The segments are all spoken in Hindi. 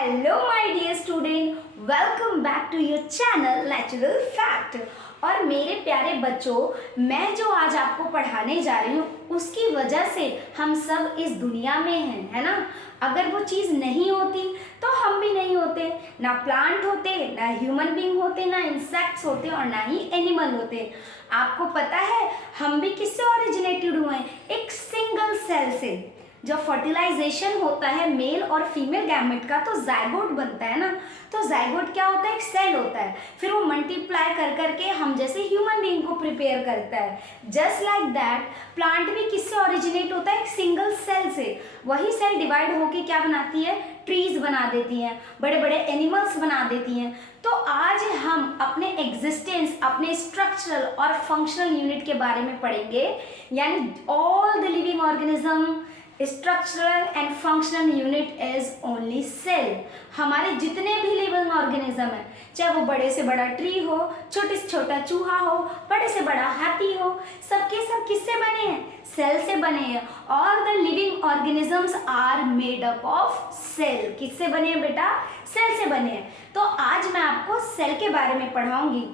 Hello my dear student, welcome back to your channel natural fact. और मेरे प्यारे बच्चों, मैं जो आज आपको पढ़ाने जा रही हूँ उसकी वजह से हम सब इस दुनिया में हैं, है ना। अगर वो चीज़ नहीं होती तो हम भी नहीं होते, ना प्लांट होते, ना ह्यूमन बीइंग होते, ना इंसेक्ट्स होते और ना ही एनिमल होते। आपको पता है हम भी किससे ओरिजिनेटेड हुए हैं? एक सिंगल सेल से। जब फर्टिलाइजेशन होता है मेल और फीमेल गैमेट का तो जाइगोट बनता है ना। तो जाइगोट क्या होता है? एक सेल होता है, फिर वो मल्टीप्लाई कर करके हम जैसे ह्यूमन बीइंग को प्रिपेयर करता है। जस्ट लाइक दैट प्लांट भी किससे ओरिजिनेट होता है? एक सिंगल सेल से। वही सेल डिवाइड होके क्या बनाती है? ट्रीज बना देती हैं, बड़े बड़े एनिमल्स बना देती हैं। तो आज हम अपने एग्जिस्टेंस, अपने स्ट्रक्चरल और फंक्शनल यूनिट के बारे में पढ़ेंगे, यानी all the living organism structural and functional unit is only cell. हमारे जितने भी लिविंग ऑर्गेनिज्म है, चाहे वो बड़े से बड़ा ट्री हो, छोटे से छोटा चूहा हो, बड़े से बड़ा हाथी हो, सबके सब किससे बने हैं? सेल से बने हैं। All the living organisms are made up of cell. किससे बने हैं बेटा? सेल से बने हैं। तो आज मैं आपको सेल के बारे में पढ़ाऊंगी।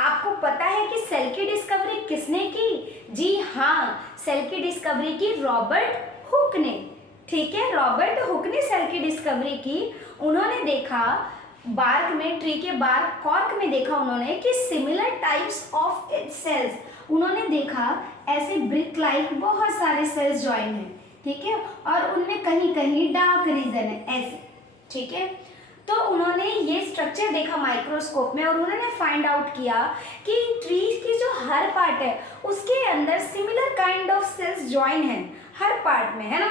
आपको पता है कि सेल की डिस्कवरी किसने की? जी हाँ, सेल की डिस्कवरी की रॉबर्ट हुक ने। ठीक है, रॉबर्ट हुक ने सेल की डिस्कवरी की। उन्होंने देखा बार्क में, ट्री के बार्क कॉर्क में देखा उन्होंने कि सिमिलर टाइप्स ऑफ सेल्स। उन्होंने देखा ऐसे ब्रिक लाइक बहुत सारे सेल्स ज्वाइन हैं, ठीक है, और उनमें कहीं कहीं डार्क रीजन है ऐसे, ठीक है। तो उन्होंने ये स्ट्रक्चर देखा माइक्रोस्कोप में और उन्होंने फाइंड आउट किया कि ट्री की जो हर पार्ट है उसके अंदर similar kind of cells join है हर पार्ट में, है ना।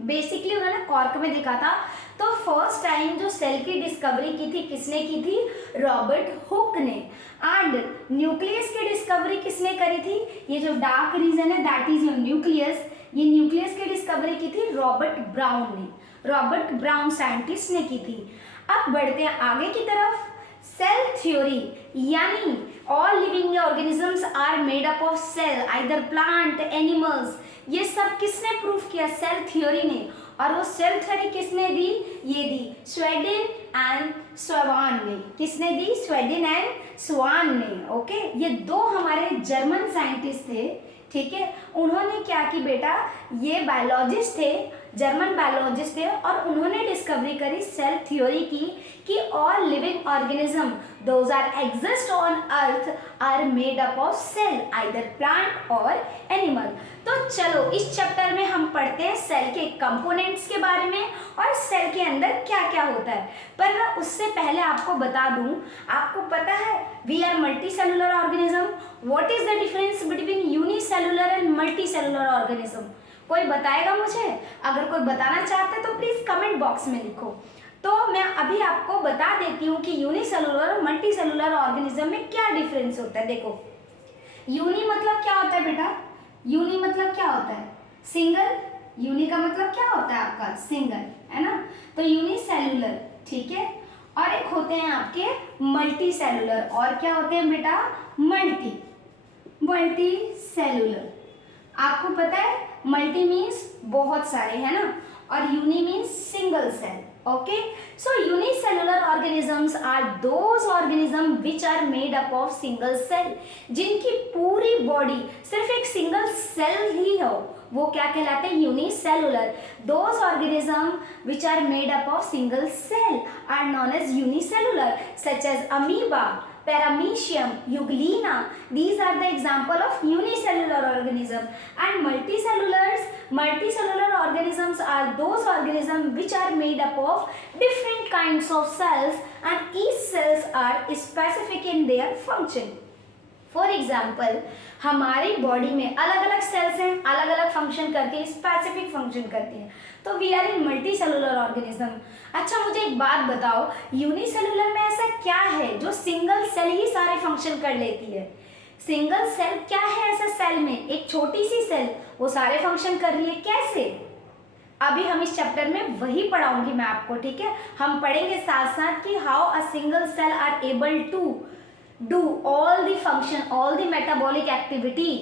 बेसिकली उन्होंने कॉर्क में देखा था। तो फर्स्ट टाइम जो सेल की डिस्कवरी की थी किसने की थी? रॉबर्ट हुक ने। एंड न्यूक्लियस की डिस्कवरी किसने करी थी? ये जो डार्क रीजन है दैट इज योर न्यूक्लियस। ये न्यूक्लियस की डिस्कवरी की थी रॉबर्ट ब्राउन ने। रॉबर्ट ब्राउन साइंटिस्ट ने की थी। अब बढ़ते हैं आगे की तरफ। सेल थ्योरी, यानी all living organisms are made up of cell, either plant, animals. ये सब किसने प्रूव किया? सेल थ्योरी ने। और वो सेल थ्योरी किसने दी? ये दी स्वेडेन एंड स्वान ने। किसने दी? स्वेडेन एंड स्वान ने। ओके, ये दो हमारे जर्मन साइंटिस्ट थे, ठीक है। उन्होंने क्या की बेटा? ये बायोलॉजिस्ट थे, जर्मन बायोलॉजिस्ट थे, और उन्होंने डिस्कवरी करी सेल थ्योरी की कि all living organism those are exist on earth are made up of cell, either plant और एनिमल। तो चलो इस चैप्टर में हम पढ़ते हैं सेल के कंपोनेंट्स के बारे में और सेल के अंदर क्या क्या होता है। पर मैं उससे पहले आपको बता दूं, आपको पता है we are multicellular organism. What is the difference between unicellular and multicellular organism? कोई बताएगा मुझे? अगर कोई बताना चाहता है तो प्लीज कमेंट बॉक्स में लिखो। तो मैं अभी आपको बता देती हूँ कि यूनिसेलुलर और मल्टी सेलुलर ऑर्गेनिज्म में क्या डिफरेंस होता है। देखो, यूनि मतलब क्या होता है बेटा? यूनि मतलब क्या होता है? सिंगल। यूनि का मतलब क्या होता है आपका? सिंगल, है ना। तो यूनिसेलुलर, ठीक है। और एक होते हैं आपके मल्टी सेलुलर। और क्या होते हैं बेटा? Multi cellular. आपको पता है मल्टी मीन्स बहुत सारे, है ना, और uni means single cell. Okay, so unicellular organisms are those organism which are made up of single cell, जिनकी पूरी बॉडी सिर्फ एक सिंगल सेल ही हो, वो क्या कहलाते हैं? Unicellular. Those organism which are made up of single cell are known as unicellular, such as amoeba, Paramecium, Euglena. These are the example of unicellular organism. And multicellular organisms are those organisms which are made up of different kinds of cells, and each cells are specific in their function. For example, हमारी बॉडी में अलग अलग सेल्स हैं, अलग अलग फंक्शन करके स्पेसिफिक फंक्शन करती हैं। तो we are in multicellular organism. अच्छा मुझे एक बात बताओ, यूनिसेलुलर में ऐसा क्या है जो सिंगल सेल ही सारे फंक्शन कर लेती है? सिंगल सेल क्या है ऐसा सेल में? एक छोटी सी सेल वो सारे फंक्शन कर रही है, कैसे? अभी हम इस चैप्टर में वही पढ़ाऊंगी मैं आपको, ठीक है। हम पढ़ेंगे साथ साथ कि how a single cell are able to do all the function, all the metabolic activity.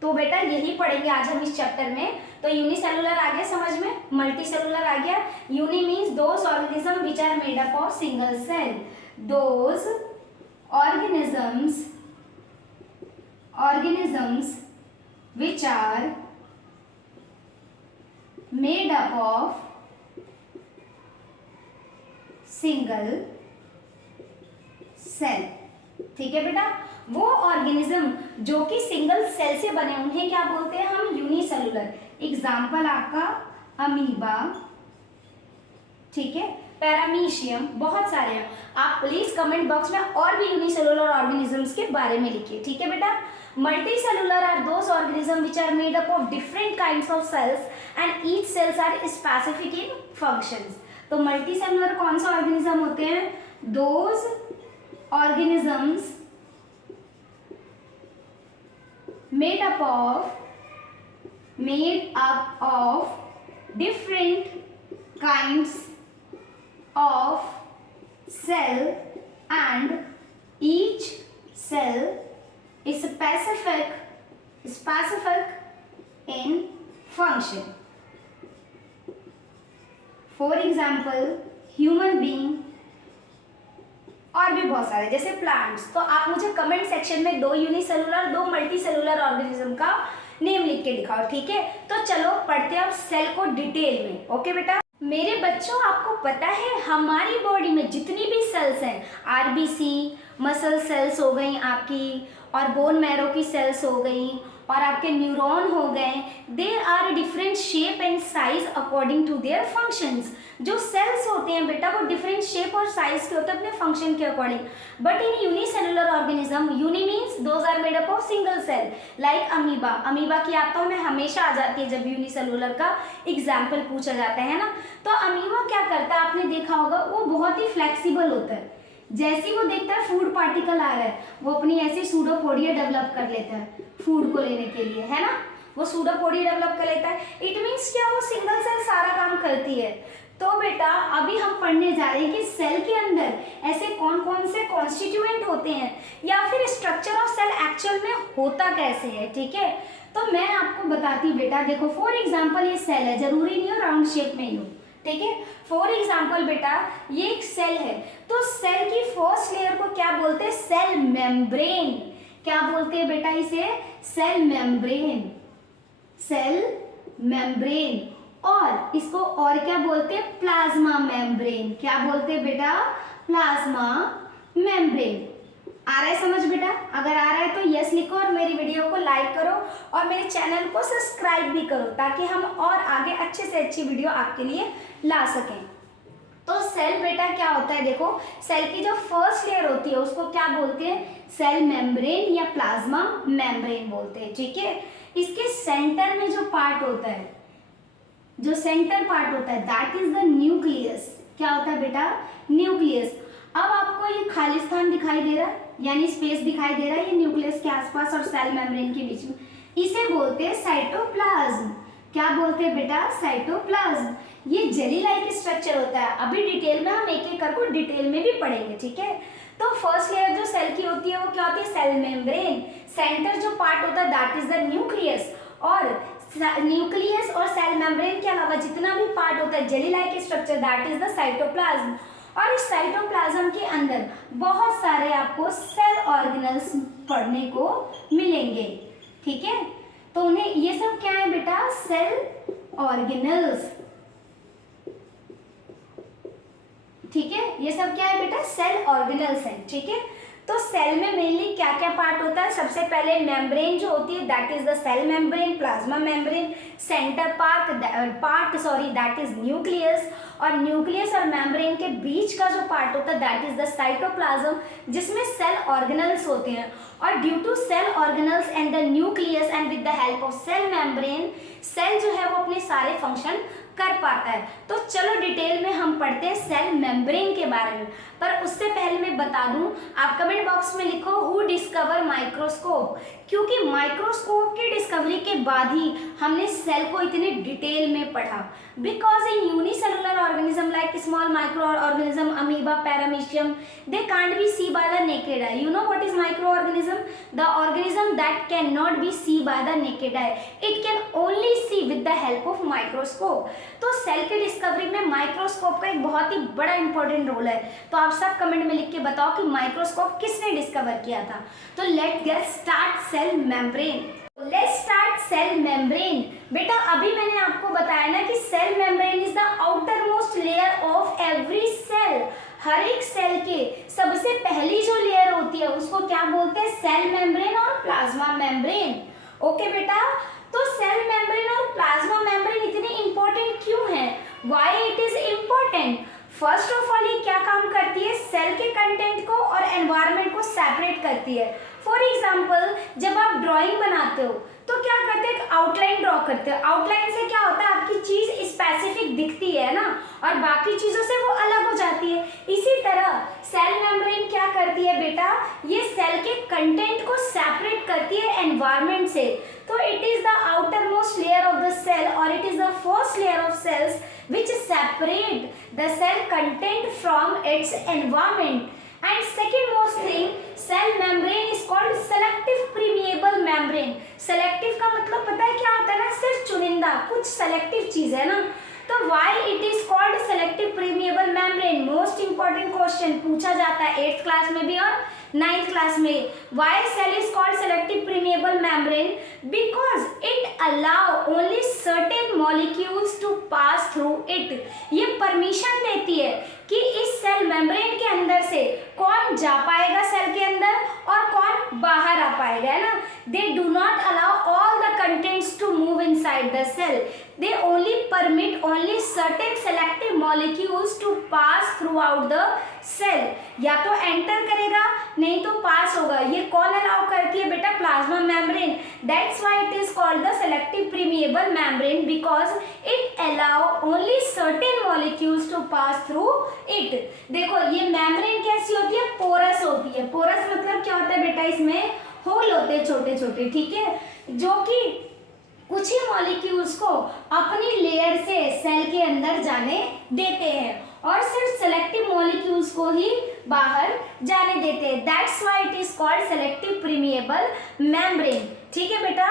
तो बेटा यही पढ़ेंगे आज हम इस चैप्टर में। तो यूनिसेलुलर आ गया समझ में, मल्टी सेलुलर आ गया। Uni means those organism which are made up of single cell, those organisms which are made up of single cell। ठीक है बेटा, वो ऑर्गेनिज्म जो कि सिंगल सेल से बने उन्हें क्या बोलते हैं हम, यूनिसेलुलर। एग्जाम्पल आपका अमीबा, ठीक है, पैरामीशियम, बहुत सारे हैं। आप प्लीज कमेंट बॉक्स में और भी यूनिसेलुलर ऑर्गेनिजम्स के बारे में लिखिए, ठीक है बेटा। Multicellular are those organism which are made up of different kinds of cells and each cells are specific in functions. तो मल्टी सेलुलर कौन सा ऑर्गेनिज्म होते हैं, those organisms made up of different kinds of cell and each cell is specific in function. For example, human being और भी बहुत सारे जैसे प्लांट्स। तो आप मुझे कमेंट सेक्शन में 2 यूनिसेलुलर 2 मल्टी सेलुलर ऑर्गेनिज्म का नेम लिख के दिखाओ, ठीक है। तो चलो पढ़ते हैं अब सेल को डिटेल में। ओके बेटा, मेरे बच्चों आपको पता है हमारी बॉडी में जितनी भी सेल्स हैं, आरबीसी, मसल सेल्स हो गई आपकी, और बोन मैरो की सेल्स हो गई, और आपके न्यूरॉन हो गए, there are different shape and size according to their functions. जो सेल्स होते हैं बेटा वो डिफरेंट शेप और साइज के होते हैं अपने फंक्शन के according. But in unicellular organism, uni means those are made up of single cell, like amoeba. Amoeba की आपको में हमेशा आ जाती है जब यूनिसेलुलर का एग्जाम्पल पूछा जाता है ना। तो अमीबा क्या करता है आपने देखा होगा, वो बहुत ही फ्लेक्सिबल होता है। जैसे ही वो देखता है फूड पार्टिकल आ रहा है, वो अपनी ऐसी सूडोपोडिया डेवलप कर लेता है फूड को लेने के लिए, है ना। वो सूडोपोडिया डेवलप कर लेता है। इट मीन्स क्या, वो सिंगल सेल सारा काम करती है। तो बेटा अभी हम पढ़ने जा रहे हैं कि सेल के अंदर ऐसे कौन कौन से कॉन्स्टिट्यूएंट होते हैं, या फिर स्ट्रक्चर ऑफ सेल एक्चुअल में होता कैसे है, ठीक है। तो मैं आपको बताती हूँ बेटा, देखो फॉर एग्जाम्पल ये सेल है, जरूरी नहीं हो राउंड शेप में ही हो, ठीक है। फॉर एग्जाम्पल बेटा ये एक सेल है, तो सेल की फर्स्ट लेयर को क्या बोलते हैं, सेल मेम्ब्रेन। क्या बोलते हैं बेटा इसे, सेल मेम्ब्रेन, सेल मेम्ब्रेन। और इसको और क्या बोलते हैं, प्लाज्मा मेम्ब्रेन। क्या बोलते हैं बेटा, प्लाज्मा मेम्ब्रेन। आ रहा है समझ बेटा? अगर आ रहा है तो यस लिखो और मेरी वीडियो को लाइक करो और मेरे चैनल को सब्सक्राइब भी करो, ताकि हम और आगे अच्छे से अच्छी वीडियो आपके लिए ला सकें। तो सेल बेटा क्या होता है, देखो सेल की जो फर्स्ट लेयर होती है उसको क्या बोलते हैं, सेल मेम्ब्रेन या प्लाज्मा मेम्ब्रेन बोलते हैं, ठीक है। इसके सेंटर में जो पार्ट होता है, जो सेंटर पार्ट होता है, दैट इज द न्यूक्लियस। क्या होता है बेटा, न्यूक्लियस। अब आपको ये खालिस्तान दिखाई दे रहा है, यानी स्पेस दिखाई दे रहा है ये न्यूक्लियस के आसपास और सेल मेम्ब्रेन के बीच में, इसे बोलते हैं साइटोप्लाज्म। क्या बोलते हैं बेटा, साइटोप्लाज्म। ये जेली लाइक स्ट्रक्चर होता है। अभी डिटेल में हम एक एक करके डिटेल में भी पढ़ेंगे, ठीक है। तो फर्स्ट लेयर जो सेल की होती है वो क्या होती है, सेल मेम्ब्रेन। सेंटर जो पार्ट होता है दैट इज द न्यूक्लियस, और न्यूक्लियस और सेल मेम्ब्रेन के अलावा जितना भी पार्ट होता है jelly like structure that is the cytoplasm. और इस साइटोप्लाज्म के अंदर बहुत सारे आपको सेल ऑर्गेनल्स पढ़ने को मिलेंगे, ठीक है। तो उन्हें ये सब क्या है बेटा, सेल ऑर्गेनल्स, ठीक है। ये सब क्या है बेटा, सेल ऑर्गेनल्स हैं, ठीक है। तो सेल में मेनली क्या क्या पार्ट होता है, सबसे पहले मेम्ब्रेन जो होती है that is the cell membrane, plasma membrane, centre part that is nucleus, और न्यूक्लियस और मेम्ब्रेन के बीच का जो पार्ट होता है दैट इज द साइटोप्लाज्म, जिसमें सेल ऑर्गेनल्स होते हैं। और due to cell organelles and the nucleus and with the help of cell membrane, cell जो है वो अपने सारे फंक्शन कर पाता है। तो चलो डिटेल में हम पढ़ते हैं सेल मेम्ब्रेन के बारे में। पर उससे पहले मैं बता दूं, आप कमेंट बॉक्स में लिखो हु डिस्कवर माइक्रोस्कोप, क्योंकि माइक्रोस्कोप की डिस्कवरी के बाद ही हमने सेल को इतने डिटेल में पढ़ा। Because in unicellular organism like small micro organism amoeba paramecium they can't be see by the naked eye. You know what is micro organism? The organism that can not be see by the naked eye, it can only see with the help of microscope. तो सेल की डिस्कवरी में माइक्रोस्कोप का एक बहुत ही बड़ा इंपॉर्टेंट रोल है। तो आप सब कमेंट में लिख के बताओ कि माइक्रोस्कोप किसने डिस्कवर किया था। तो let's get start cell membrane. Let's start cell membrane. बेटा अभी मैंने आपको बताया ना कि cell membrane is the outer most layer of every cell. हर एक सेल के सबसे पहली जो लेयर होती है उसको क्या बोलते हैं? सेल मेम्ब्रेन और प्लाज्मा मेम्ब्रेन। ओके बेटा, तो सेल मेम्ब्रेन और प्लाज्मा मेम्ब्रेन इतने इंपॉर्टेंट क्यों है? Why it is important? First of all ये क्या काम करती है? सेल के कंटेंट को और एनवायरनमेंट को सेपरेट करती है। फॉर एग्जाम्पल जब आप ड्राइंग बनाते हो तो क्या करते हैं? आउटलाइन ड्रॉ करते हो। आउटलाइन से क्या होता है? आपकी चीज स्पेसिफिक दिखती है ना, और बाकी चीजों से वो अलग हो जाती है। इसी तरह सेल मेम्ब्रेन क्या करती है बेटा? ये सेल के कंटेंट को सेपरेट करती है एनवायरनमेंट से। तो it is the outer most layer of the cell, और it is the first layer of cells which separate the cell content from its environment. And second most thing, cell membrane is called selective permeable membrane. Selective का मतलब पता है क्या होता है ना? सिर्फ चुनिंदा कुछ सेलेक्टिव चीज है ना। तो why it is called selective permeable membrane? Most important question पूछा जाता है 8th क्लास में भी और 9th क्लास में। Why cell is called selective permeable membrane? Because it allow only certain molecules to pass through it. ये परमिशन देती है कि इस सेल मेम्ब्रेन के अंदर से कौन जा पाएगा सेल के अंदर और कौन बाहर आ पाएगा, है ना। They do not allow all the contents to move inside the cell, they only permit only certain selective molecules to pass through out the cell. या तो एंटर करेगा नहीं तो पास होगा। ये कौन अलाउ करती है बेटा? Plasma membrane. That's why it is called the selective permeable membrane, because it allow only certain molecules to pass through it. देखो ये मेम्ब्रेन कैसी होती है? पोरस होती है। पोरस मतलब क्या होता है बेटा? इसमें होल होते हैं छोटे छोटे, ठीक है, जो कि कुछ ही मॉलिक्यूल्स को अपनी लेयर से सेल के अंदर जाने देते हैं और सिर्फ सेलेक्टिव मॉलिक्यूल्स को ही बाहर जाने देते हैं। That's why it is called selective permeable membrane. ठीक है बेटा।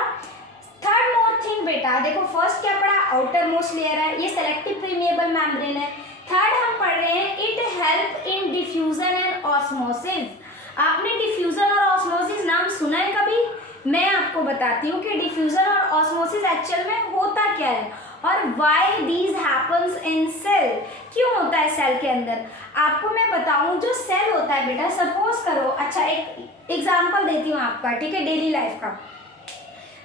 थर्ड मोर थिंग बेटा, देखो फर्स्ट क्या पढ़ा? आउटर मोस्ट लेयर है, ये सेलेक्टिव परमिएबल मेम्ब्रेन है। थर्ड हम पढ़ रहे हैं it help in diffusion and osmosis. आपने डिफ्यूजन और ऑस्मोसिस नाम सुना है कभी? मैं आपको बताती हूँ कि डिफ्यूजन और ऑस्मोसिस एक्चुअल में होता क्या है और why these happens in cell, क्यों होता है सेल के अंदर। आपको मैं बताऊँ, जो सेल होता है बेटा, सपोज करो, अच्छा एक एग्जांपल देती हूँ आपका, ठीक है, डेली लाइफ का।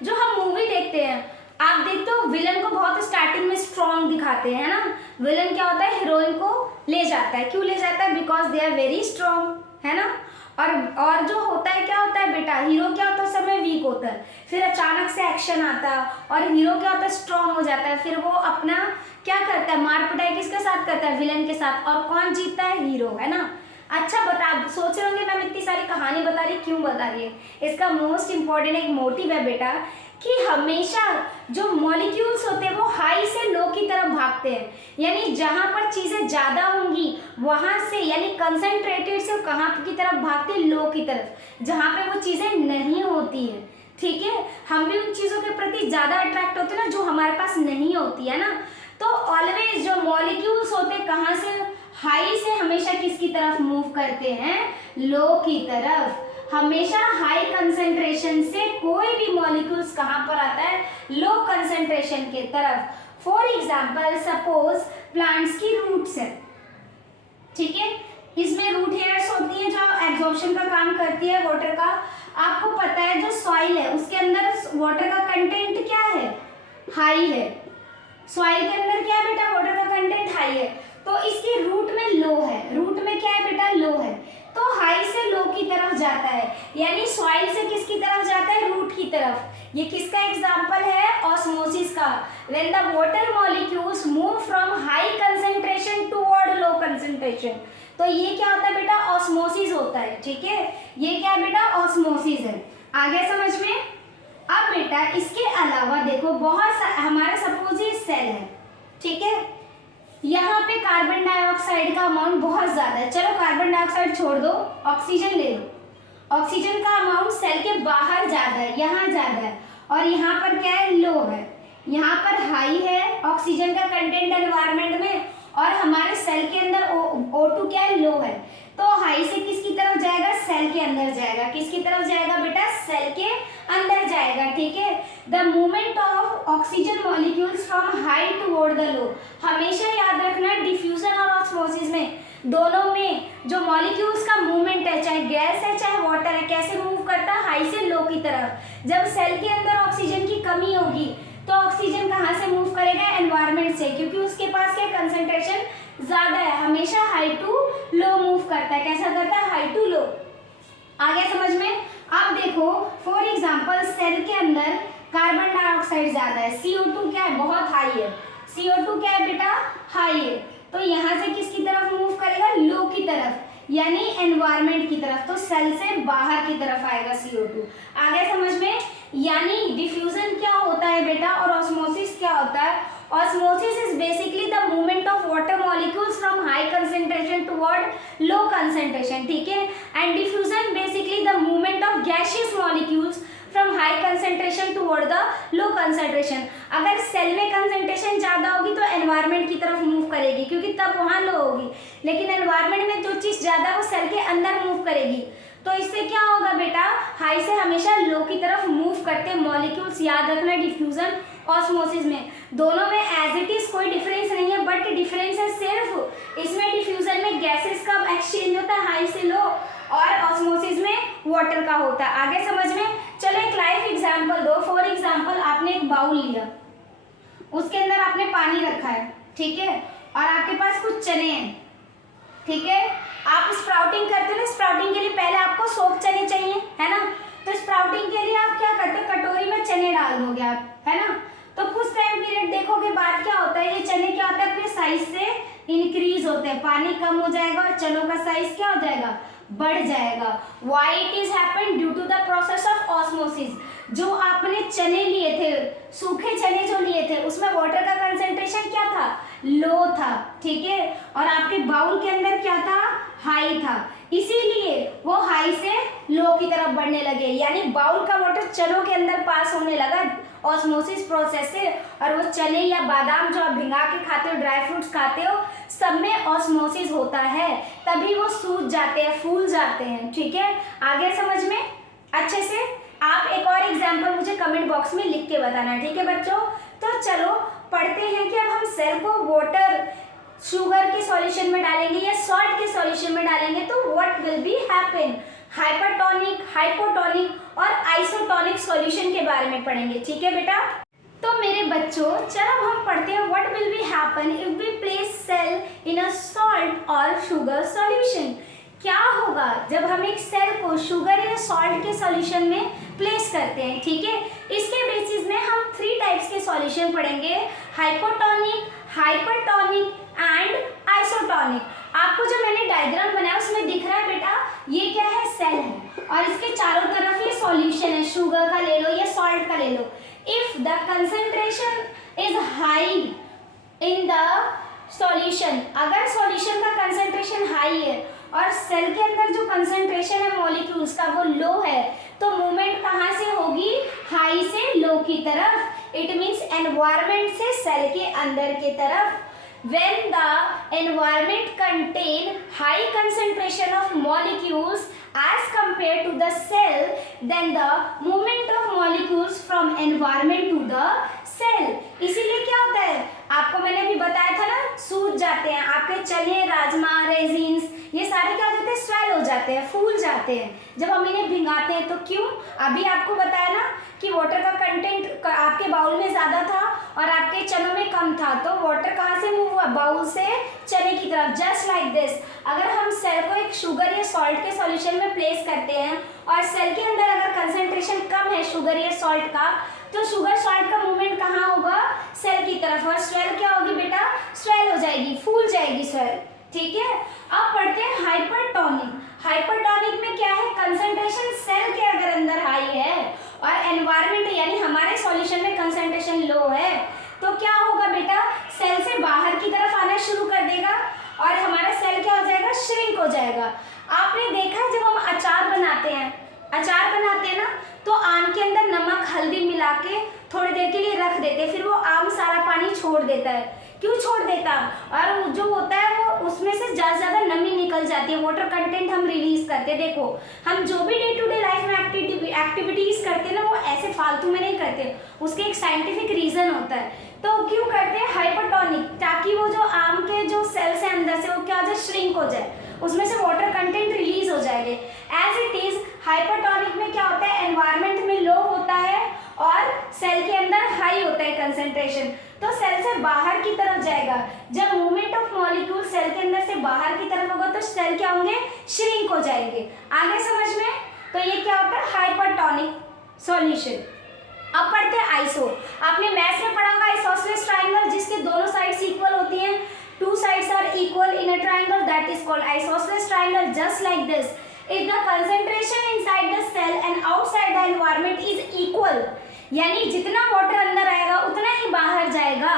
जो हम मूवी देखते हैं, आप देखते हो विलन को बहुत स्टार्टिंग में स्ट्रॉन्ग दिखाते हैं ना। विलन क्या होता है? हीरोइन को ले जाता है। क्यों ले जाता है? Because they are very strong, है ना। और जो होता है क्या होता है बेटा? हीरो क्या होता है? उस समय वीक होता है, फिर अचानक से एक्शन आता है और हीरो क्या होता है? स्ट्रॉन्ग हो जाता है। फिर वो अपना क्या करता है? मार पिटाई किसके साथ करता है? विलन के साथ। और कौन जीतता है? हीरो, है ना। अच्छा बता, सोच रहे होंगे मैम इतनी सारी कहानी बता रही है, क्यों बता रही है? इसका मोस्ट इंपॉर्टेंट एक मोटिव है बेटा कि हमेशा जो मॉलिक्यूल्स होते हैं वो हाई से लो की तरफ भागते हैं। यानी जहाँ पर चीज़ें ज़्यादा होंगी वहाँ से, यानी कंसंट्रेटेड से कहाँ की तरफ भागते हैं? लो की तरफ, जहाँ पे वो चीज़ें नहीं होती हैं। ठीक है, हम भी उन चीज़ों के प्रति ज़्यादा अट्रैक्ट होते हैं ना जो हमारे पास नहीं होती है ना। तो ऑलवेज जो मॉलिक्यूल्स होते हैं कहाँ से? हाई से हमेशा किसकी तरफ मूव करते हैं? लो की तरफ। हमेशा हाई कंसंट्रेशन से कोई भी मॉलिक्यूल्स कहाँ पर आता है? लो कंसंट्रेशन के तरफ। फॉर एग्जाम्पल सपोज प्लांट्स की रूट्स है, ठीक है, इसमें रूट हेयर्स होती हैं जो एब्जॉर्प्शन का काम करती है वाटर का। आपको पता है जो सॉइल है उसके अंदर वाटर का कंटेंट क्या है? हाई है। सॉइल के अंदर क्या है बेटा? वाटर का कंटेंट हाई है। तो इसकी रूट में लो है। रूट में क्या है बेटा? लो है। तो हाई से लो की तरफ जाता है, यानी सॉइल से किसकी तरफ जाता है? रूट की तरफ। ये किसका एग्जाम्पल है? ऑस्मोसिस का। When the water molecules move from high concentration toward low concentration, तो ये क्या होता है बेटा? ऑस्मोसिस होता है। ठीक है, ये क्या है बेटा? ऑस्मोसिस है। आगे समझ में? अब बेटा इसके अलावा देखो बहुत हमारा सपोज ये सेल है, ठीक है, यहाँ पे कार्बन डाइऑक्साइड का अमाउंट बहुत ज्यादा है। चलो कार्बन डाइऑक्साइड छोड़ दो, ऑक्सीजन ले लो। ऑक्सीजन का अमाउंट सेल के बाहर ज्यादा है, यहाँ ज्यादा है, और यहाँ पर क्या है? लो है। यहाँ पर हाई है ऑक्सीजन का कंटेंट एनवायरनमेंट में, और हमारे सेल के अंदर O2 क्या है? लो है। तो हाई से किसकी तरफ जाएगा? सेल के अंदर जाएगा। किसकी तरफ जाएगा बेटा? सेल के अंदर जाएगा। ठीक है, the movement of oxygen molecules from high toward the low. हमेशा याद रखना डिफ्यूजन और ऑस्मोसिस में दोनों में जो मॉलिक्यूल्स का मूवमेंट है, चाहे गैस है चाहे वाटर है, कैसे मूव करता है? हाई से लो की तरफ। जब सेल के अंदर ऑक्सीजन की कमी होगी तो ऑक्सीजन कहाँ से मूव करेगा? एनवायरनमेंट से, क्योंकि उसके पास क्या कंसंट्रेशन ज्यादा है, हमेशा हाई टू लो मूव करता है। कैसा करता है? High to low. आगे समझ में? अब देखो फॉर एग्जांपल सेल के अंदर कार्बन डाइऑक्साइड ज्यादा है, CO2 क्या है? बहुत हाई है। CO2 क्या है बेटा? हाई है। तो यहाँ से किसकी तरफ मूव करेगा? लो की तरफ, यानी एनवायरनमेंट की तरफ। तो सेल से बाहर की तरफ आएगा CO2। आगे समझ में? यानी डिफ्यूजन क्या होता है बेटा और ऑस्मोसिस क्या होता है? Osmosis is basically the movement of water molecules from high concentration toward low concentration. ठीक है, and diffusion basically the movement of gaseous molecules from high concentration toward the low concentration. अगर सेल में कंसेंट्रेशन ज्यादा होगी तो एनवायरनमेंट की तरफ मूव करेगी, क्योंकि तब वहाँ लो होगी, लेकिन एनवायरनमेंट में जो चीज ज्यादा है वो सेल के अंदर मूव करेगी। तो इससे क्या होगा बेटा? हाई से हमेशा लो की तरफ मूव करते मॉलिक्यूल्स। याद रखना डिफ्यूजन ऑस्मोसिस में दोनों में एज इट इज कोई डिफरेंस नहीं है, बट डिफरेंस है सिर्फ इसमें डिफ्यूजन में गैसेस का एक्सचेंज होता है हाई से लो, और ऑस्मोसिस में वाटर का होता है। आगे समझ में? चलो एक लाइव एग्जांपल दो। फॉर एग्जांपल आपने एक बाउल लिया, उसके अंदर आपने पानी रखा है, ठीक है, और आपके पास कुछ चने हैं, ठीक है। आप स्प्राउटिंग करते हो ना, स्प्राउटिंग के लिए पहले आपको सोख चने चाहिए, है ना। तो स्प्राउटिंग के लिए आप क्या करते हो? कटोरी में चने डाल दोगे आप, है ना। तो कुछ टाइम पीरियड देखोगे बाद क्या होता है? ये चने क्या होता है? अपने साइज से इंक्रीज होते हैं, पानी कम हो जाएगा और चनों का साइज क्या हो जाएगा? बढ़ जाएगा। Why it is happen? Due to the process of osmosis. जो आपने चने लिए थे, सूखे चने जो लिए थे, उसमें वाटर का कंसेंट्रेशन क्या था? लो था, ठीक है, और आपके बाउल के अंदर क्या था? हाई था, इसीलिए वो हाई से लो की तरफ बढ़ने लगे, यानी बाउल का वाटर चनों के अंदर पास होने लगा ऑस्मोसिस प्रोसेस से। और वो चने या बादाम जो आप भिंगा के खाते हो, ड्राई फ्रूट्स खाते हो, सब में ऑस्मोसिस होता है, तभी वो सूज जाते हैं, फूल जाते हैं। ठीक है, आगे समझ में अच्छे से? आप एक और एग्जाम्पल मुझे कमेंट बॉक्स में लिख के बताना, ठीक है बच्चों। तो चलो पढ़ते हैं कि अब हम सेल को वाटर शुगर के सॉल्यूशन में डालेंगे या सॉल्ट के सॉल्यूशन में डालेंगे तो what will be happen. Hypertonic, hypotonic और आइसोटोनिक सॉल्यूशन के बारे में पढ़ेंगे, ठीक है बेटा। तो मेरे बच्चों चलो अब हम पढ़ते हैं what will be happen if we place cell in a salt और शुगर सॉल्यूशन। क्या होगा जब हम एक सेल को शुगर या सॉल्ट के सॉल्यूशन में प्लेस करते हैं, ठीक है। इसके बेसिस में हम 3 टाइप्स के सॉल्यूशन पढ़ेंगे, हाइपोटोनिक, हाइपरटोनिक एंड आइसोटोनिक। आपको जो मैंने डायग्राम बनाया उसमें दिख रहा है बेटा, ये क्या है? सेल है, और इसके चारों तरफ ये सॉल्यूशन है, शुगर का ले लो या सॉल्ट का ले लो। If the concentration is high in the solution, अगर सॉल्यूशन का कंसंट्रेशन हाई है और सेल के अंदर जो कंसंट्रेशन है मॉलिक्यूल्स का वो लो है, तो मूवमेंट कहाँ से होगी? हाई से लो की तरफ। इट मीन्स एनवायरनमेंट से सेल के अंदर की तरफ। When the environment contain high concentration of molecules as compared to the cell, then the movement of molecules from environment to the cell। इसीलिए क्या होता है? आपको मैंने भी बताया था ना, सूज जाते हैं आपके चने, राजमा, रेजिन्स, ये सारे क्या हो जाते हैं? स्वेल हो जाते जाते हैं, फूल जाते हैं जब हम इन्हें भिंगाते हैं। तो क्यों? अभी आपको बताया ना कि वाटर का कंटेंट आपके बाउल में ज़्यादा था और आपके चनों में कम था, तो वाटर कहाँ से मूव हुआ? बाउल से चने की तरफ। जस्ट लाइक दिस, अगर हम सेल को एक शुगर या सॉल्ट के सॉल्यूशन में प्लेस करते हैं और सेल के अंदर अगर कंसंट्रेशन कम है शुगर या सॉल्ट का, तो शुगर सॉल्ट का मूवमेंट कहाँ होगा? सेल की तरफ। और स्वेल क्या होगी बेटा? स्वेल हो जाएगी, फूल जाएगी स्वेल। ठीक है, अब पढ़ते हैं हाइपरटोनिक। हाइपरटोनिक में क्या है? कंसंट्रेशन सेल के अगर अंदर हाई है और एनवायरनमेंट यानी हमारे सॉल्यूशन में कंसंट्रेशन लो है, तो क्या होगा बेटा? सेल से बाहर की तरफ आना शुरू कर देगा और हमारा सेल क्या हो जाएगा? श्रिंक हो जाएगा। आपने देखा जब हम अचार बनाते हैं, ना, तो आम के अंदर नमक हल्दी मिला के थोड़ी देर के लिए रख देते, फिर वो आम सारा पानी छोड़ देता है। क्यों छोड़ देता? और जो होता है वो उसमें से ज़्यादा नमी निकल जाती है, वाटर कंटेंट हम रिलीज करते हैं। देखो, हम जो भी डे टू डे लाइफ में एक्टिविटीज़ करते हैं ना, वो ऐसे फालतू में नहीं करते, उसके एक साइंटिफिक रीज़न होता है। तो क्यों करते हैं हाइपरटोनिक? ताकि वो जो आम के जो सेल्स हैं अंदर से वो क्या हो जाए? श्रिंक हो जाए, उसमें से वाटर कंटेंट रिलीज हो जाएंगे। एज इट इज हाइपरटोनिक में क्या होता है? एनवायरनमेंट में लो होता है और सेल के अंदर हाई होता है कंसंट्रेशन, तो सेल से बाहर की तरफ जाएगा। जब मूवमेंट ऑफ मॉलिक्यूल सेल के अंदर से बाहर की तरफ होगा तो सेल क्या होंगे? श्रिंक हो जाएंगे। आगे समझ में? तो ये क्या होता है? Hypertonic solution. अब पढ़ते हैं आइसो। आपने मैथ्स में पढ़ा होगा आइसोसेलेस ट्रायंगल, जिसके दोनों साइड्स इक्वल होती हैं। Two sides are equal in a triangle, that is called isosceles triangle. Just like this, if the concentration inside the cell and outside the environment is equal, यानी जितना वाटर अंदर आएगा उतना ही बाहर जाएगा,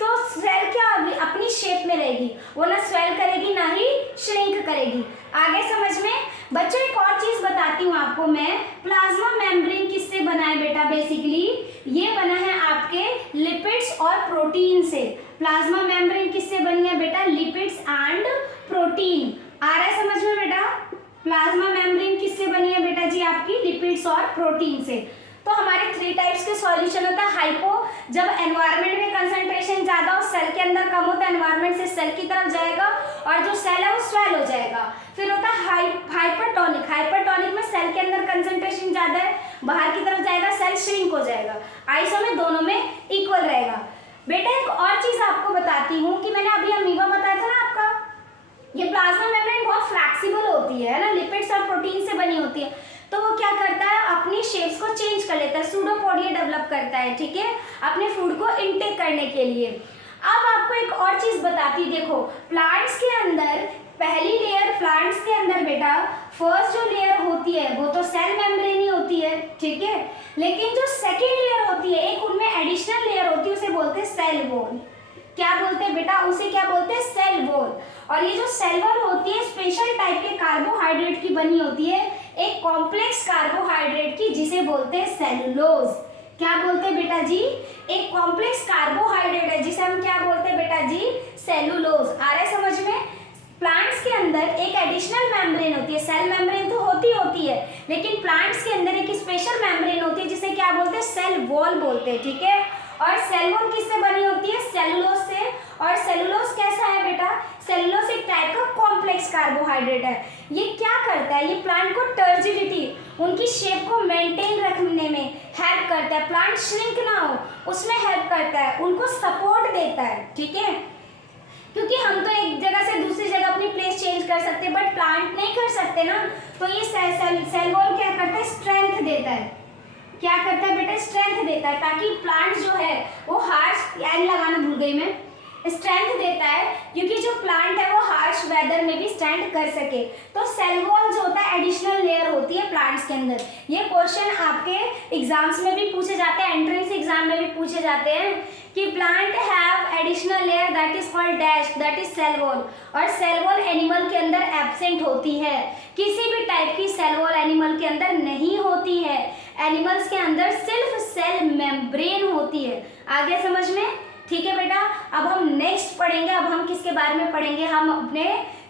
तो सेल क्या होगी? अपनी शेप में रहेगी, वो ना स्वेल करेगी ना ही श्रिंक करेगी। आगे समझ में? बच्चों एक और चीज बताती हूँ आपको मैं, प्लाज्मा मेम्ब्रेन किससे बना है बेटा? बेसिकली ये बना है आपके लिपिड्स और प्रोटीन से। प्लाज्मा मेम्ब्रेन किससे बनी है बेटा? Lipids and protein. आ रहा है समझ में बेटा? प्लाज्मा मेम्ब्रेन किससे बनी है बेटा जी? आपकी लिपिड्स और प्रोटीन से। तो हमारे 3 टाइप्स के सॉल्यूशन होता है। हाइपो, जब एनवायरनमेंट में कंसंट्रेशन ज्यादा हो, सेल के अंदर कम होता है, एनवायरनमेंट से सेल की तरफ जाएगा और जो सेल है वो स्वेल हो जाएगा। फिर होता है हाइपरटोनिक। हाइपरटोनिक में सेल के अंदर कंसंट्रेशन ज्यादा है, बाहर की तरफ जाएगा, सेल श्रिंक हो जाएगा। आइसो में दोनों में इक्वल रहेगा। बेटा एक और चीज आपको बताती हूँ कि मैंने अभी अमीबा बताया था ना आपका, ये प्लाज्मा मेम्ब्रेन बहुत फ्लैक्सिबल होती है ना, लिपिड्स और प्रोटीन से बनी होती है, तो वो क्या करता है? अपनी शेप्स को चेंज कर लेता है, सूडोपोडिया डेवलप करता है, ठीक है, अपने फूड को इनटेक करने के लिए। अब आपको एक और चीज बताती, देखो प्लांट्स के अंदर पहली लेयर, प्लांट्स के अंदर बेटा फर्स्ट जो लेयर होती है वो तो सेल मेम्ब्रेन ही होती है, ठीक है, लेकिन जो सेकेंड लेयर होती है एक उनमें एडिशनल लेयर होती है, उसे बोलते हैं सेल वॉल। क्या बोलते हैं बेटा? उसे क्या बोलते हैं? Cell wall. और ये जो सेल वॉल होती है स्पेशल टाइप के कार्बोहाइड्रेट की बनी होती है, एक कॉम्प्लेक्स कार्बोहाइड्रेट की, जिसे बोलते हैं सेलुलोज। क्या बोलते हैं बेटा जी? एक कॉम्प्लेक्स कार्बोहाइड्रेट है जिसे हम क्या बोलते हैं बेटा जी? सेलुलोज। आ रहा है समझ में? प्लांट्स के अंदर एक एडिशनल मेम्ब्रेन होती है, सेल मेम्ब्रेन तो होती है, लेकिन प्लांट्स के अंदर एक स्पेशल मेम्ब्रेन होती है जिसे क्या बोलते हैं? सेल वॉल बोलते हैं, ठीक है। और सेल वॉल किससे बनी होती है? सेलुलोज से। और सेलुलोज कैसा है बेटा? सेलुलोज एक टाइप का कॉम्प्लेक्स कार्बोहाइड्रेट है। ये क्या करता है? ये प्लांट को टर्जिडिटी, उनकी शेप को मेंटेन रखने में हेल्प करता है, प्लांट श्रिंक ना हो उसमें हेल्प करता है, उनको सपोर्ट देता है, ठीक है। क्योंकि हम तो एक जगह से दूसरी जगह अपनी प्लेस चेंज कर सकते हैं, बट प्लांट नहीं कर सकते ना, तो ये सेल वॉल क्या करता है? स्ट्रेंथ देता है। क्या करता है बेटा? स्ट्रेंथ देता है, ताकि प्लांट जो है वो हार्श, एन लगाना भूल गई मैं, स्ट्रेंथ देता है, क्योंकि जो प्लांट है वो हार्श वेदर में भी स्टैंड कर सके। तो सेल वॉल जो होता है एडिशनल लेयर होती है प्लांट्स के अंदर। ये क्वेश्चन आपके एग्जाम्स में भी पूछे जाते हैं, एंट्रेंस एग्जाम में भी पूछे जाते हैं कि plant have additional layer that is called dash, that is cell wall. और सेल वॉल एनिमल के अंदर एब्सेंट होती है, किसी भी टाइप की सेल वॉल एनिमल के अंदर नहीं होती है। एनिमल्स के अंदर सिर्फ सेल मेम्ब्रेन होती है। आगे समझ में? ठीक है बेटा। अब हम नेक्स्ट पढ़ेंगे, अब हम किसके बारे में पढ़ेंगे? हम अपने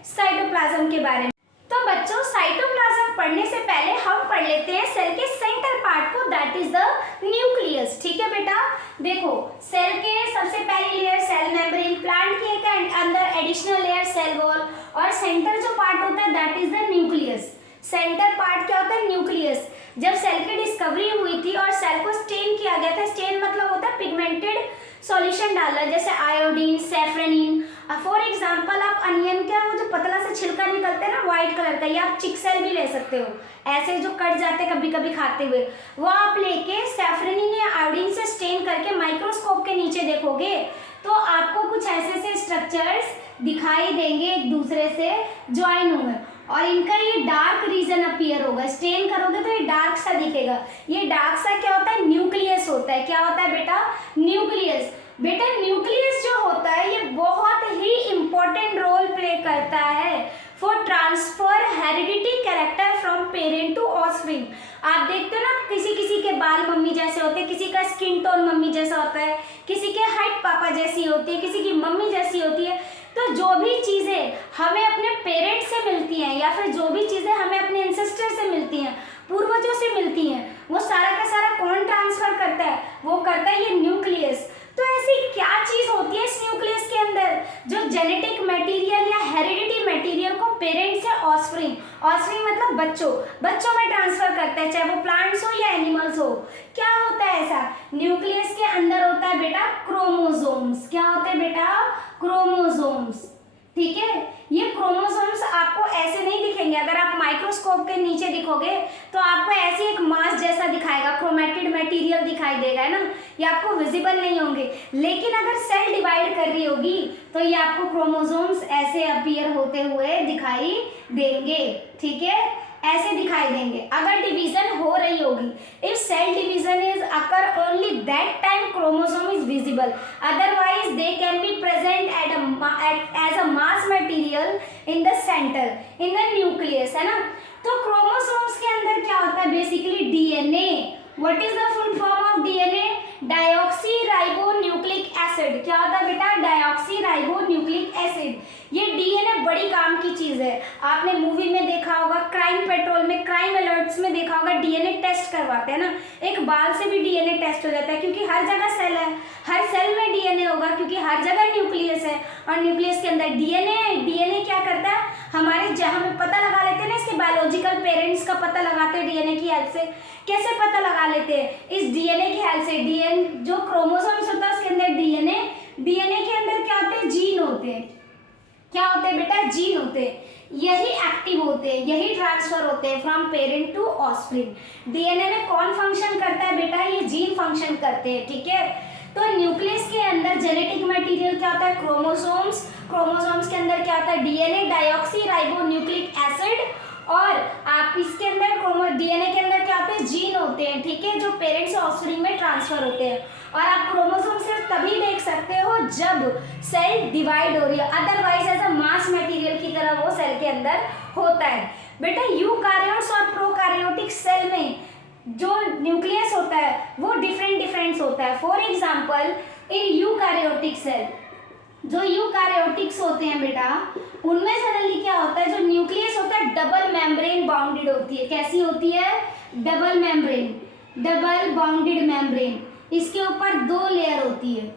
साइटोप्लाज्म के बारे में। तो बच्चों साइटोप्लाज्म पढ़ने से पहले हम पढ़ लेते हैं सेल के सेंटर पार्ट को, दैट इज द न्यूक्लियस। ठीक है बेटा, देखो सेल के सबसे पहली लेयर सेल मेम्ब्रेन, प्लांट के अंदर एडिशनल लेयर सेल वॉल, और सेंटर जो पार्ट होता है दैट इज द न्यूक्लियस। जब सेल की डिस्कवरी हुई थी और सेल को स्टेन किया गया था, स्टेन मतलब होता है पिगमेंटेड सॉल्यूशन डालना, जैसे आयोडीन, सैफरनिन। फॉर एग्जांपल आप अनियन का वो जो पतला सा छिलका निकलता है ना व्हाइट कलर का, या आप चिक्सेल भी ले सकते हो, ऐसे जो कट जाते हैं कभी कभी खाते हुए, वो आप लेके सैफरनिन या आयोडीन से स्टेन करके माइक्रोस्कोप के नीचे देखोगे तो आपको कुछ ऐसे ऐसे स्ट्रक्चर्स दिखाई देंगे एक दूसरे से ज्वाइन हुए, और इनका ये डार्क रीजन अपीयर होगा। स्टेन करोगे तो ये डार्क सा दिखेगा। ये डार्क सा क्या होता है? न्यूक्लियस होता है। क्या होता है बेटा? न्यूक्लियस। बेटा न्यूक्लियस जो होता है ये बहुत ही इंपॉर्टेंट रोल प्ले करता है for transfer heredity character from parent to offspring. आप देखते हो ना, किसी किसी के बाल मम्मी जैसे होते हैं, किसी का स्किन टोन मम्मी जैसा होता है, किसी के हाइट पापा जैसी होती है, किसी की मम्मी जैसी होती है। तो जो भी चीज़ें हमें अपने पेरेंट्स से मिलती हैं या फिर जो भी चीज़ें हमें अपने एंसेस्टर से मिलती हैं, पूर्वजों से मिलती हैं, वो सारा का सारा कौन ट्रांसफर करता है? वो करता है ये न्यूक्लियस। तो ऐसी क्या चीज़ होती है इस न्यूक्लियस के अंदर जो जेनेटिक मटेरियल या हेरिडिटी मटेरियल को पेरेंट्स या ऑफस्प्रिंग, ऑफस्प्रिंग मतलब बच्चों में ट्रांसफर करता है, चाहे वो प्लांट्स हो या एनिमल्स हो। क्या होता है ऐसा? न्यूक्लियस के अंदर होता है बेटा क्रोमोसोम्स। क्या होते हैं बेटा? क्रोमोसोम्स। ठीक है, ये क्रोमोसोम्स आपको ऐसे नहीं दिखेंगे। अगर आप माइक्रोस्कोप के नीचे दिखोगे तो आपको ऐसे एक मास जैसा दिखाएगा, क्रोमेटिड मटेरियल दिखाई देगा, है ना, ये आपको विजिबल नहीं होंगे। लेकिन अगर सेल डिवाइड कर रही होगी तो ये आपको क्रोमोसोम्स ऐसे अपीयर होते हुए दिखाई देंगे। ठीक है, ऐसे दिखाई देंगे अगर डिवीजन हो रही होगी। If cell division is occur only that time chromosome is visible, otherwise they can be present as a mass material in the centre in the nucleus, है ना। तो क्रोमोसोम्स के अंदर क्या होता है? Basically DNA. What is the full form of DNA? Deoxy ribo nucleic acid. क्या होता है बेटा? Deoxy ribo nucleic acid. ये डीएनए बड़ी काम की चीज है। आपने मूवी में देखा होगा, क्राइम पेट्रोल में, क्राइम अलर्ट्स में देखा होगा, डीएनए टेस्ट करवाते हैं ना। एक बाल से भी डीएनए टेस्ट हो जाता है क्योंकि हर जगह सेल है, हर सेल में डीएनए होगा क्योंकि हर जगह न्यूक्लियस है, और न्यूक्लियस के अंदर डीएनए है। डीएनए क्या करता है? हमारे जहाँ हम पता लगा लेते हैं ना, इसके बायोलॉजिकल पेरेंट्स का पता लगाते हैं डीएनए की हेल्प से। कैसे पता लगा लेते हैं? इस डीएनए की हेल्प से। डीएनए जो क्रोमोसोम्स होता है उसके अंदर डीएनए, डीएनए के अंदर क्या होते हैं? जीन होते हैं। क्या होते हैं बेटा? जीन होते हैं। यही एक्टिव होते हैं, यही ट्रांसफर होते हैं from parent to offspring. DNA में कौन फंक्शन करता है बेटा? ये जीन फंक्शन करते हैं। ठीक है, तो न्यूक्लियस के अंदर जेनेटिक मटेरियल क्या होता है? क्रोमोसोम्स। क्रोमोसोम्स के अंदर क्या होता है? DNA, deoxy ribo nucleic acid, और आप इसके अंदर डीएनए के अंदर क्या होते हैं? जीन होते हैं। ठीक है, जो पेरेंट्स से ऑफस्प्रिंग में ट्रांसफर होते हैं। और आप क्रोमोसोम सिर्फ तभी देख सकते हो जब सेल डिवाइड हो रही है, otherwise as a mass material की तरह वो सेल के अंदर होता है। बेटा यूकार्योट्स और प्रोकार्योटिक सेल में जो न्यूक्लियस होता है वो डिफरेंट होता है। For example in eukaryotic cell, जो यूकार्योटिक्स होते हैं बेटा, उनमें जनरली क्या होता है? जो न्यूक्लियस होता है डबल मेम्ब्रेन बाउंडेड होती है। कैसी होती है? Double membrane, double bounded membrane. इसके ऊपर 2 लेयर होती है,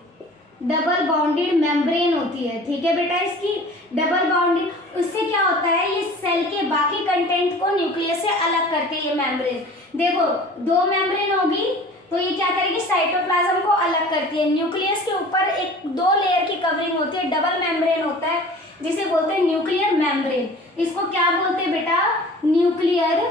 डबल बाउंडेड मेम्ब्रेन होती है। ठीक है बेटा, इसकी डबल बाउंडेड। उससे क्या होता है? ये सेल के बाकी कंटेंट को न्यूक्लियस से अलग करते हैं ये मेम्ब्रेन। देखो 2 मेम्ब्रेन होगी तो ये क्या करेगी? साइटोप्लाज्म को अलग करती है। न्यूक्लियस के ऊपर 2 लेयर की कवरिंग होती है, डबल मेम्ब्रेन होता है जिसे बोलते हैं न्यूक्लियर मेम्ब्रेन। इसको क्या बोलते हैं बेटा? न्यूक्लियर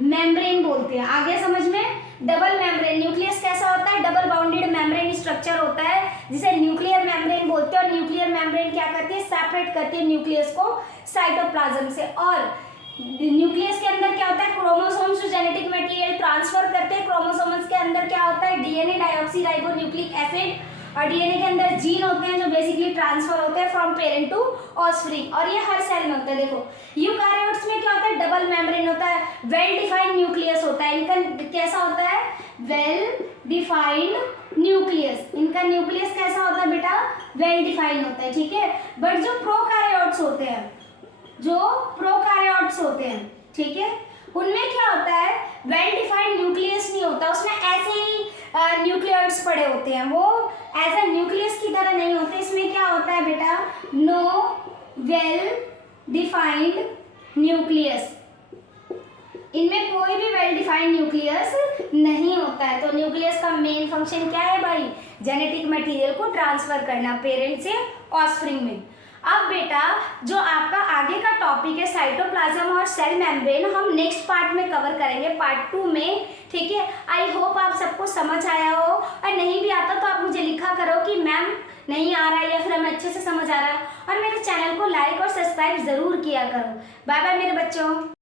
मेम्ब्रेन बोलते हैं। आगे समझ में? Double membrane. न्यूक्लियस कैसा होता है? डबल बाउंडेड मेम्ब्रेन स्ट्रक्चर होता है जिसे न्यूक्लियर मेम्ब्रेन बोलते हैं। और न्यूक्लियर मेम्ब्रेन क्या करती है? सेपरेट करती है न्यूक्लियस को साइटोप्लाज्म से। और न्यूक्लियस के अंदर क्या होता है? क्रोमोसोम्स जो जेनेटिक मटेरियल ट्रांसफर करते हैं। क्रोमोसोम्स के अंदर क्या होता है? DNA, deoxy ribo nucleic acid, और डीएनए के अंदर जीन होते हैं जो बेसिकली ट्रांसफर होते हैं फ्रॉम पेरेंट टू ऑफस्प्रिंग, और ये हर सेल में होता है। देखो यूकार्योट्स में क्या होता है? डबल मेम्ब्रेन होता है, वेल डिफाइंड न्यूक्लियस होता है। इनका कैसा होता है? Well defined nucleus. इनका न्यूक्लियस कैसा होता है बेटा? वेल डिफाइंड होता है। ठीक है, बट जो प्रोकार्योट्स होते हैं, जो प्रोकार्योट्स होते हैं, ठीक है, उनमें क्या होता है? वेल डिफाइंड न्यूक्लियस नहीं होता, उसमें ऐसे ही न्यूक्लियस पड़े होते हैं। वो एज अ न्यूक्लियस की तरह नहीं होते। इसमें क्या होता है बेटा? No well defined nucleus. इनमें कोई भी वेल डिफाइंड न्यूक्लियस नहीं होता है। तो न्यूक्लियस का मेन फंक्शन क्या है भाई? जेनेटिक मटेरियल को ट्रांसफर करना पेरेंट से ऑफस्प्रिंग में। अब बेटा जो आपका आगे का टॉपिक है साइटोप्लाज्म और सेल मेम्ब्रेन, हम नेक्स्ट पार्ट में कवर करेंगे, पार्ट 2 में। ठीक है, आई होप आप सबको समझ आया हो, और नहीं भी आता तो आप मुझे लिखा करो कि मैम नहीं आ रहा है या फिर हमें अच्छे से समझ आ रहा है। और मेरे चैनल को लाइक और सब्सक्राइब जरूर किया करो। बाय बाय मेरे बच्चों।